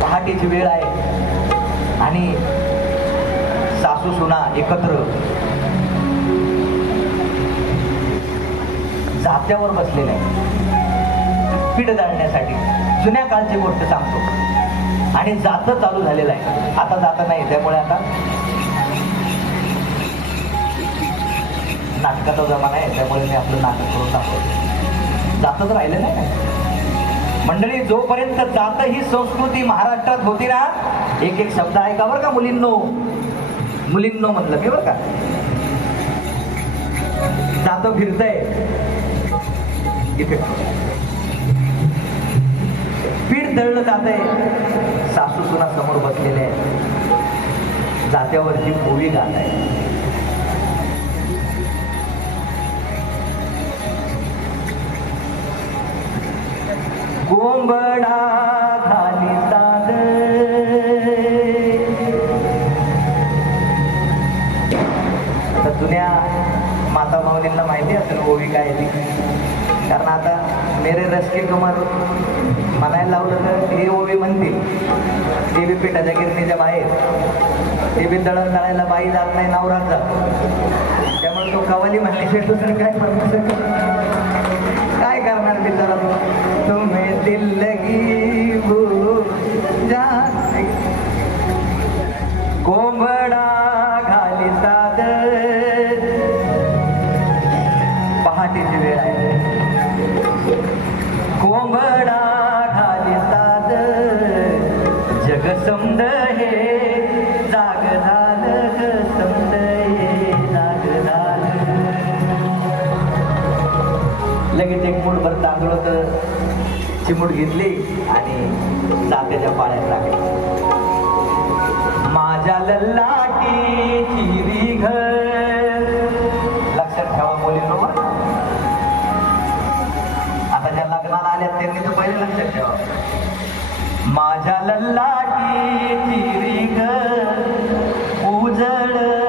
पहाटेची वेळ आहे. आणि सासू सुना एकत्र जात्यावर बसलेले आहे पीठ जाळण्यासाठी. जुन्या काळची गोष्ट सांगतो. आणि जातं चालू झालेलं आहे. आता जाता नाही त्यामुळे आता नाटकाचा जमाना आहे त्यामुळे मी आपलं नाटक करून दाखवतो. जातच राहिलं नाही. मंडळी जोपर्यंत जात ही संस्कृती महाराष्ट्रात होती ना एक एक शब्द आहे का बरं का मुलींनो. मुलींनो म्हटलं की बरं का. जात फिरतय. इथे. पीठ दळलं जात आहे सासू सुना समोर बसलेले आहे जात्यावरची मूवी गात आहे. गोंबडा खाली साद तर जुन्या माता माऊलींना माहिती असेल ओवी काय आहे ती. कारण आता मेरे रसके कमर म्हणायला लावलं तर हे ओवी म्हणतील. ते बी पिठाच्या गिरणीच्या बाहेर. ते बी दळण दळायला बाई जात नाही नवरात जात. त्यामुळे तो कवाली म्हणण्याशिवाय दुसरं काय म्हणू काय करणार बिचारा तू? तुम्ही दिल लगी जा कोंबडा लगेच तांदूळात तांदूळ तर चिमूट घेतली आणि जात्याच्या पाळ्यात टाकली माझ्या लल्लाटी चिरी घर. लक्षात ठेवा बोली बरं. आता ज्या लग्नाला आल्या त्यांनी तर पहिले लक्षात ठेवा. माझ्या लल्लाटी चिरी घर. उजळ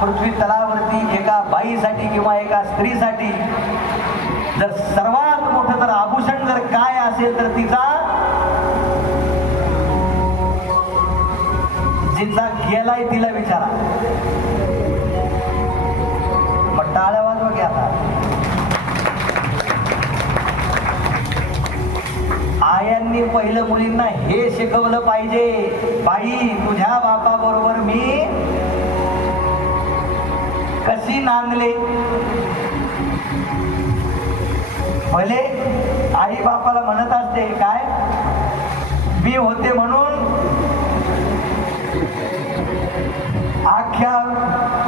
पृथ्वी तलावरती एका बाईसाठी किंवा एका स्त्रीसाठी जर सर्वात मोठं तर आभूषण जर काय असेल तर तिचा जिचा गेलाय तिला विचारा. मग टाळ्या वाजवा घ्या आता. आयांनी पहिलं मुलींना हे शिकवलं पाहिजे. बाई तुझ्या बापाबरोबर मी कशी नांदले? भले आई बापाला म्हणत असते काय? मी होते म्हणून अख्ख्या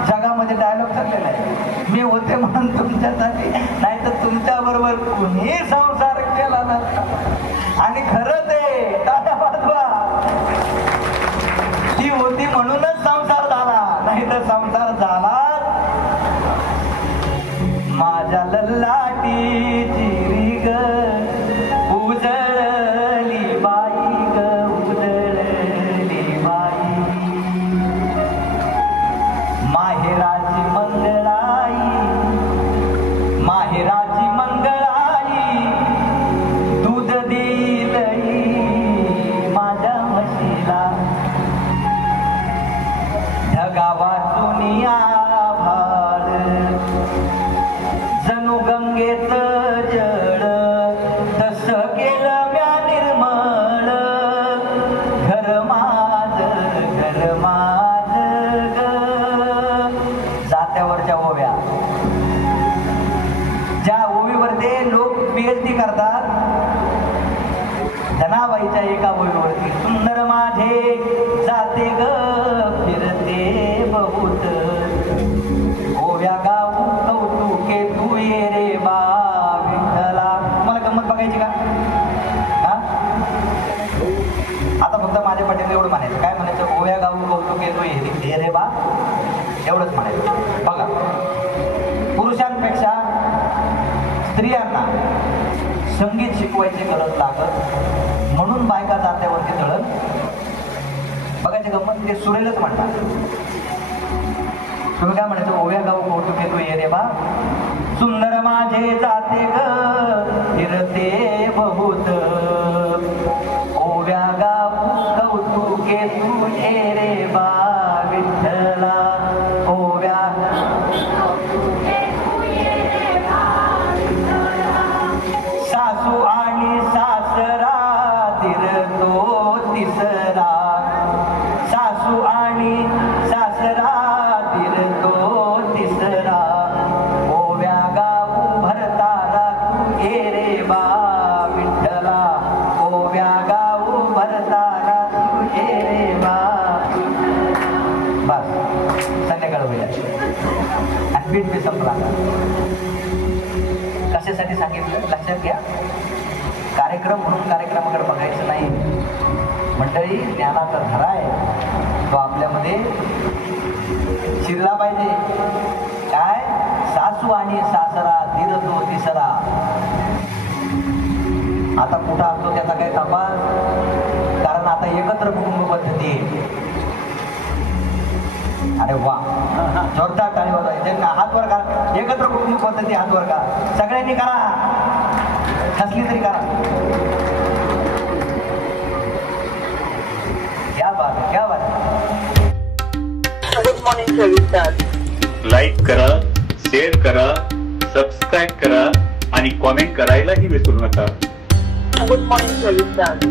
जगामध्ये डायलॉग चाललेला आहे. मी होते म्हणून तुमच्यासाठी नाही तर तुमच्या बरोबर कुणी संसार केला नसता. आणि खरंच आहे दादा बाजवा ती होती म्हणूनच संसार झाला. नाही तर संसार झाला लल्लाटी धनाबाईच्या एका ओळीवरती सुंदर माझे जाते ग फिरते बहुत. ओव्या गाव कौतुके तू ये रे बा विठ्ठला. तुम्हाला गंमत बघायची का? हा? आता फक्त माझ्या पटेल एवढं म्हणायचं. काय म्हणायचं? ओव्या गाव कौतुके तू ये ये रे बा. एवढंच म्हणायचं. बघा. पुरुषांपेक्षा स्त्रियांना संगीत शिकवायची गरज लागत म्हणून बायका जात्यावरती दळण. बघायची गंमत ते सुरेलच म्हणतात. तुम्ही काय म्हणायचं? ओव्या गाव कौतुक येतो ये रे बा. सुंदर माझे जाते ग फिरते बहुत. ओव्या गाव कौतुके तू ये रे बा विठ्ठला. ओव्या सासू कशासाठी सांगितलं लक्षात घ्या. कार्यक्रम म्हणून कार्यक्रमाकडे बघायचं नाही. मंडळी ज्ञानाचा धरा आहे. तो आपल्यामध्ये शिरला पाहिजे काय? सासू आणि सासरा धीर तो तिसरा. आता कुठं असतो त्याचा काही तपास? कारण आता एकत्र कुटुंब पद्धती आहे. अरे वा. जोरदार टाळी वाजवायचे हात वर करा. एकत्र कुटुंब पद्धती हात वर करा. सगळ्यांनी करा. हसली तरी करा. क्या बात क्या बात. गुड मॉर्निंग सविताज लाईक करा शेअर करा सबस्क्राईब करा आणि कॉमेंट करायलाही विसरू नका. Good morning Savita's